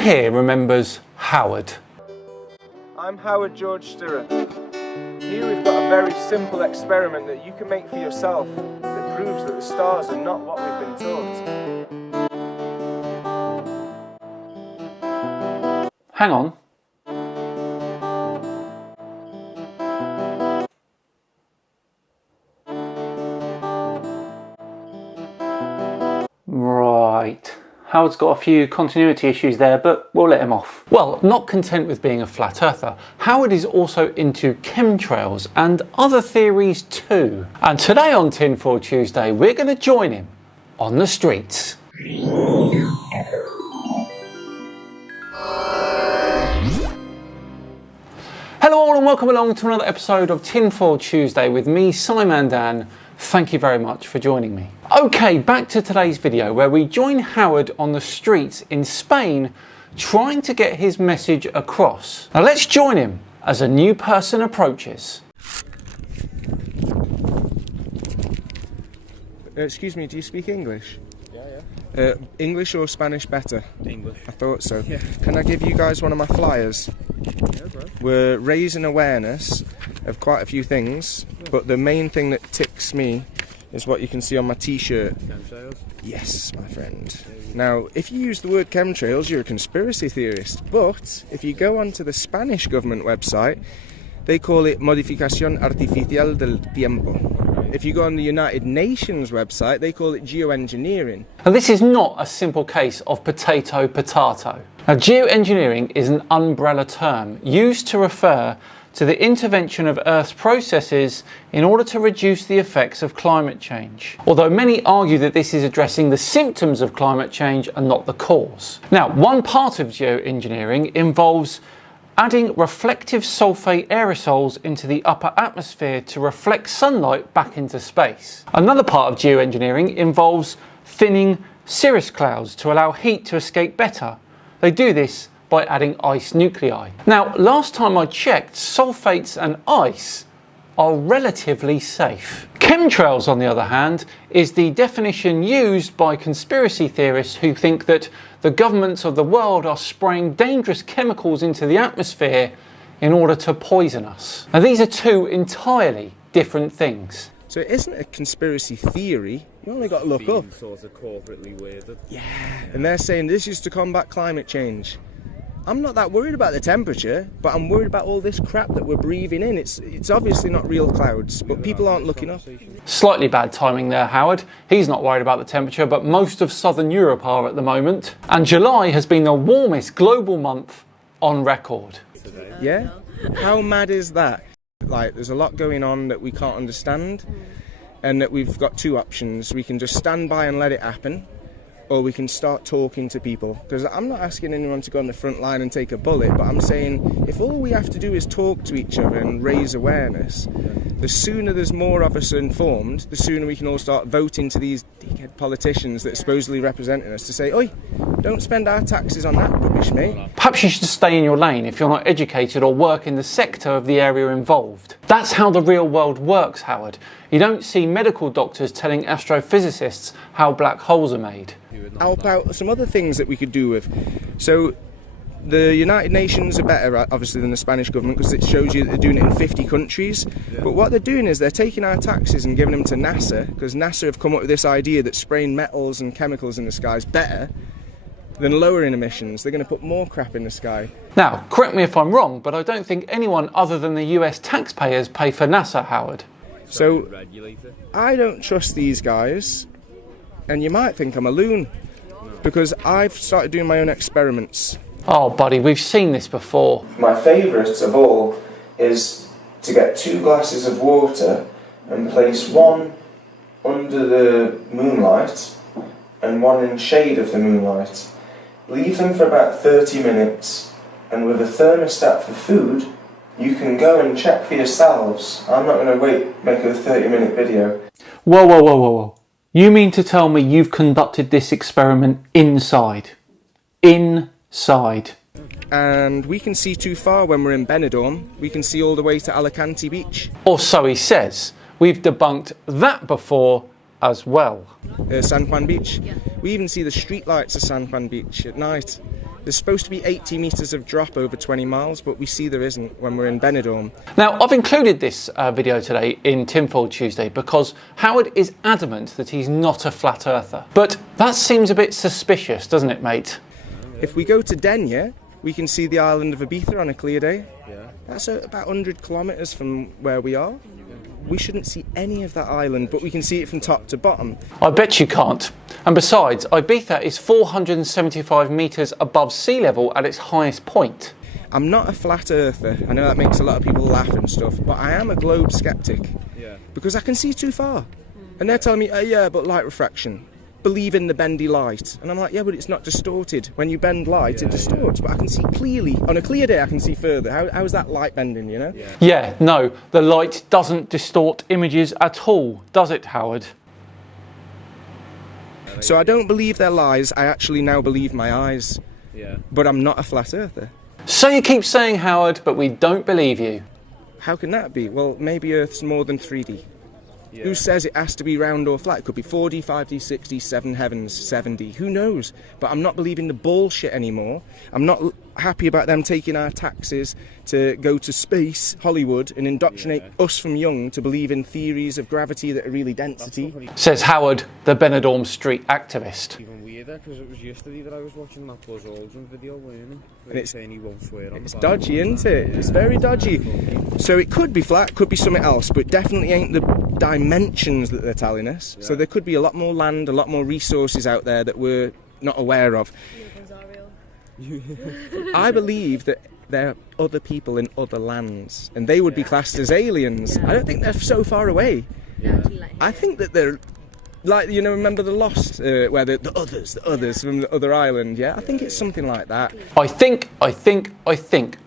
here remembers Howard? I'm Howard George Stirrup. Here we've got a very simple experiment that you can make for yourself that proves that the stars are not what we've been taught. Hang on. Right. Howard's got a few continuity issues there, but we'll let him off. Well, not content with being a flat earther, Howard is also into chemtrails and other theories too. And today on Tinfoil Tuesday, we're going to join him on the streets. Hello all and welcome along to another episode of Tinfoil Tuesday with me, Simon Dan. Thank you very much for joining me. Okay, back to today's video where we join Howard on the streets in Spain trying to get his message across. Now let's join him as a new person approaches. Excuse me, do you speak English? Yeah. English or Spanish better? English. I thought so. Yeah. Can I give you guys one of my flyers? Yeah, bro. We're raising awareness of quite a few things, but the main thing that ticks me is what you can see on my t-shirt. Chemtrails? Yes, my friend. Now, if you use the word chemtrails, you're a conspiracy theorist, but if you go onto the Spanish government website, they call it modificación artificial del tiempo. If you go on the United Nations website, they call it geoengineering. Now this is not a simple case of potato. Now geoengineering is an umbrella term used to refer to the intervention of Earth's processes in order to reduce the effects of climate change. Although many argue that this is addressing the symptoms of climate change and not the cause. Now, one part of geoengineering involves adding reflective sulfate aerosols into the upper atmosphere to reflect sunlight back into space. Another part of geoengineering involves thinning cirrus clouds to allow heat to escape better. They do this by adding ice nuclei. Now, last time I checked, sulfates and ice are relatively safe. Chemtrails, on the other hand, is the definition used by conspiracy theorists who think that the governments of the world are spraying dangerous chemicals into the atmosphere in order to poison us. Now, these are two entirely different things. So it isn't a conspiracy theory, you only got to look up. Sort of corporately weirded. Yeah, and they're saying this is to combat climate change. I'm not that worried about the temperature, but I'm worried about all this crap that we're breathing in. It's obviously not real clouds, but people aren't looking up. Slightly bad timing there, Howard. He's not worried about the temperature, but most of Southern Europe are at the moment. And July has been the warmest global month on record. Yeah? How mad is that? Like, there's a lot going on that we can't understand, and that we've got two options. We can just stand by and let it happen, or we can start talking to people. Because I'm not asking anyone to go on the front line and take a bullet, but I'm saying if all we have to do is talk to each other and raise awareness, the sooner there's more of us informed, the sooner we can all start voting to these dickhead politicians that are supposedly representing us to say, oi, don't spend our taxes on that rubbish, mate. Perhaps you should stay in your lane if you're not educated or work in the sector of the area involved. That's how the real world works, Howard. You don't see medical doctors telling astrophysicists how black holes are made. Help out some other things that we could do with. So the United Nations are better, obviously, than the Spanish government because it shows you that they're doing it in 50 countries. Yeah. But what they're doing is they're taking our taxes and giving them to NASA, because NASA have come up with this idea that spraying metals and chemicals in the sky is better than lowering emissions. They're going to put more crap in the sky. Now, correct me if I'm wrong, but I don't think anyone other than the US taxpayers pay for NASA, Howard. So I don't trust these guys, and you might think I'm a loon, because I've started doing my own experiments. Oh, buddy, we've seen this before. My favourite of all is to get 2 glasses of water and place one under the moonlight and one in shade of the moonlight. Leave them for about 30 minutes, and with a thermostat for food, you can go and check for yourselves. I'm not going to make a 30-minute video. Whoa. You mean to tell me you've conducted this experiment inside? Inside. And we can see too far when we're in Benidorm. We can see all the way to Alicante Beach. Or so he says. We've debunked that before as well. San Juan Beach. We even see the street lights of San Juan Beach at night. There's supposed to be 80 metres of drop over 20 miles, but we see there isn't when we're in Benidorm. Now, I've included this video today in Tinfoil Tuesday because Howard is adamant that he's not a flat earther. But that seems a bit suspicious, doesn't it, mate? If we go to Denia, we can see the island of Ibiza on a clear day. That's about 100 kilometres from where we are. We shouldn't see any of that island, but we can see it from top to bottom. I bet you can't. And besides, Ibiza is 475 metres above sea level at its highest point. I'm not a flat earther. I know that makes a lot of people laugh and stuff, but I am a globe skeptic. Because I can see too far. And they're telling me, yeah, but light refraction. Believe in the bendy light. And I'm like, yeah, but it's not distorted. When you bend light, it distorts. But I can see clearly. On a clear day, I can see further. How is that light bending, you know? Yeah, no, the light doesn't distort images at all, does it, Howard? So I don't believe their lies. I actually now believe my eyes. But I'm not a flat earther. So you keep saying, Howard, but we don't believe you. How can that be? Well, maybe Earth's more than 3D. Who says it has to be round or flat? It could be 4D, 5D, 6D, 7 heavens, 7D. Who knows? But I'm not believing the bullshit anymore. I'm not happy about them taking our taxes to go to space, Hollywood, and indoctrinate us from young to believe in theories of gravity that are really density. Says Howard, the Benidorm street activist. Even weirder, because it was yesterday that I was watching that Buzz Aldrin video learning. And it's saying he won't swear on It's the dodgy, isn't it? It's very dodgy. So it could be flat, could be something else, but definitely ain't the dimensions that they're telling us. So there could be a lot more land, a lot more resources out there that we're not aware of. I believe that there are other people in other lands, and they would be classed as aliens. I don't think they're so far away. I think that they're like, you know, remember the Lost, where the others from the other island, I think it's something like that. I think.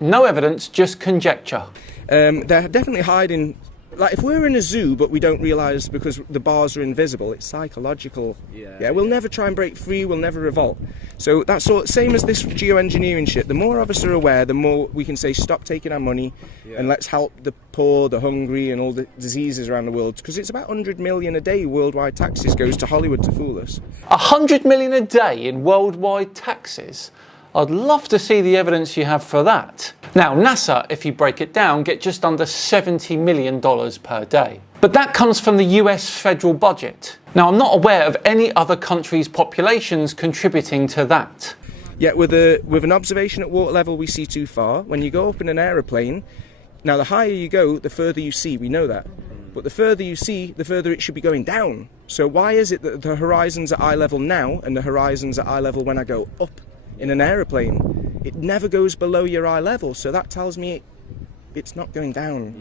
No evidence, just conjecture. They're definitely hiding. Like, if we're in a zoo but we don't realise because the bars are invisible, it's psychological. We'll never try and break free, we'll never revolt. So that's all, same as this geoengineering shit. The more of us are aware, the more we can say stop taking our money and let's help the poor, the hungry and all the diseases around the world. Because it's about 100 million a day worldwide taxes goes to Hollywood to fool us. 100 million a day in worldwide taxes? I'd love to see the evidence you have for that. Now, NASA, if you break it down, get just under $70 million per day. But that comes from the US federal budget. Now, I'm not aware of any other country's populations contributing to that. Yet with an observation at water level we see too far. When you go up in an aeroplane, now the higher you go, the further you see, we know that. But the further you see, the further it should be going down. So why is it that the horizon's at eye level now and the horizon's at eye level when I go up in an aeroplane? It never goes below your eye level, so that tells me it's not going down.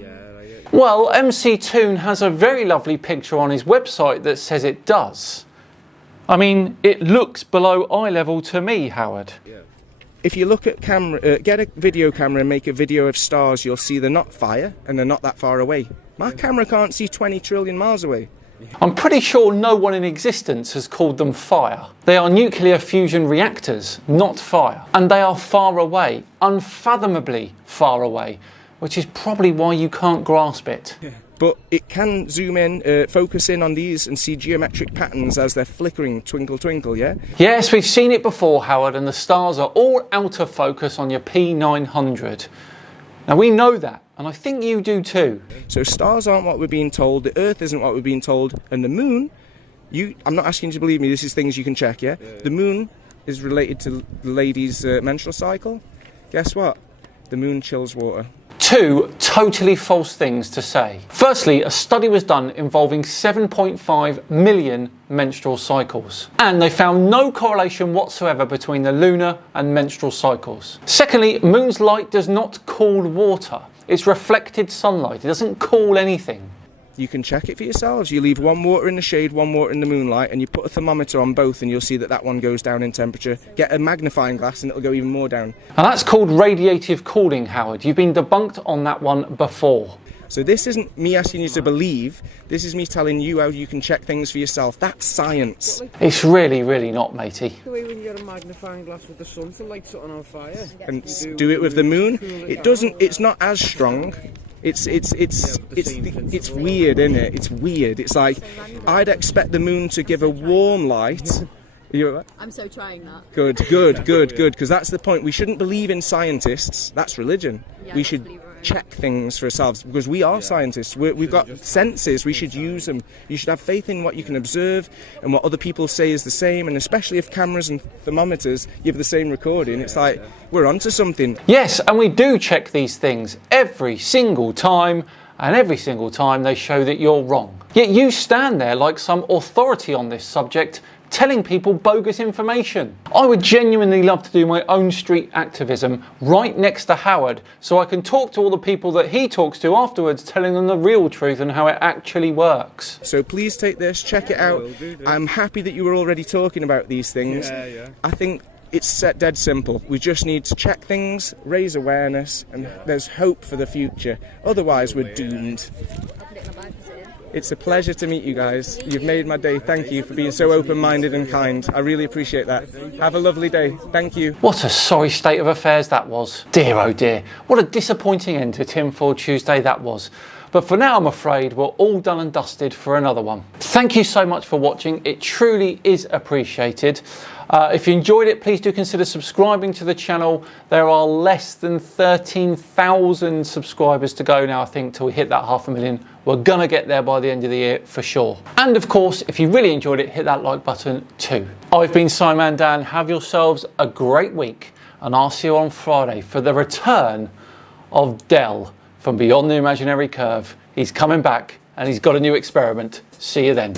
Well, MC Toon has a very lovely picture on his website that says it does. I mean, it looks below eye level to me, Howard. If you look at camera, get a video camera and make a video of stars, you'll see they're not fire and they're not that far away. My camera can't see 20 trillion miles away. I'm pretty sure no one in existence has called them fire. They are nuclear fusion reactors, not fire. And they are far away, unfathomably far away, which is probably why you can't grasp it. But it can zoom in, focus in on these and see geometric patterns as they're flickering, twinkle, twinkle, Yes, we've seen it before, Howard, and the stars are all out of focus on your P900. Now, we know that, and I think you do too. So stars aren't what we're being told, the Earth isn't what we're being told, and the moon, I'm not asking you to believe me, this is things you can check, The moon is related to the lady's menstrual cycle. Guess what? The moon chills water. Two totally false things to say. Firstly, a study was done involving 7.5 million menstrual cycles, and they found no correlation whatsoever between the lunar and menstrual cycles. Secondly, moon's light does not cool water. It's reflected sunlight. It doesn't cool anything. You can check it for yourselves. You leave one water in the shade, one water in the moonlight, and you put a thermometer on both and you'll see that that one goes down in temperature. Get a magnifying glass and it'll go even more down. And that's called radiative cooling, Howard. You've been debunked on that one before. So this isn't me asking you to believe, this is me telling you how you can check things for yourself. That's science. It's really, really not, matey. The way when you get a magnifying glass with the sun to light something on fire. And do it with the moon. It doesn't, it's not as strong. It's weird, isn't it? It's weird. It's like, I'd expect the moon to give a warm light I'm so trying that. Good, because that's the point. We shouldn't believe in scientists. That's religion. Yeah, We should check things for ourselves, because we are scientists. We've got senses. We should use them. You should have faith in what you can observe and what other people say is the same, and especially if cameras and thermometers give the same recording, it's like we're onto something. Yes, and we do check these things every single time, and every single time they show that you're wrong. Yet you stand there like some authority on this subject, telling people bogus information. I would genuinely love to do my own street activism right next to Howard, so I can talk to all the people that he talks to afterwards, telling them the real truth and how it actually works. So please take this, check it out. I'm happy that you were already talking about these things. I think it's dead simple. We just need to check things, raise awareness, and there's hope for the future. Otherwise, we're doomed. It's a pleasure to meet you guys. You've made my day. Thank you for being so open-minded and kind. I really appreciate that. Have a lovely day. Thank you. What a sorry state of affairs that was. Dear oh dear, what a disappointing end to Tinfoil Tuesday that was. But for now, I'm afraid we're all done and dusted for another one. Thank you so much for watching. It truly is appreciated. If you enjoyed it, please do consider subscribing to the channel. There are less than 13,000 subscribers to go now, I think, till we hit that 500,000. We're gonna get there by the end of the year for sure. And of course, if you really enjoyed it, hit that like button too. I've been Simon Dan. Have yourselves a great week, and I'll see you on Friday for the return of Del from Beyond the Imaginary Curve. He's coming back and he's got a new experiment. See you then.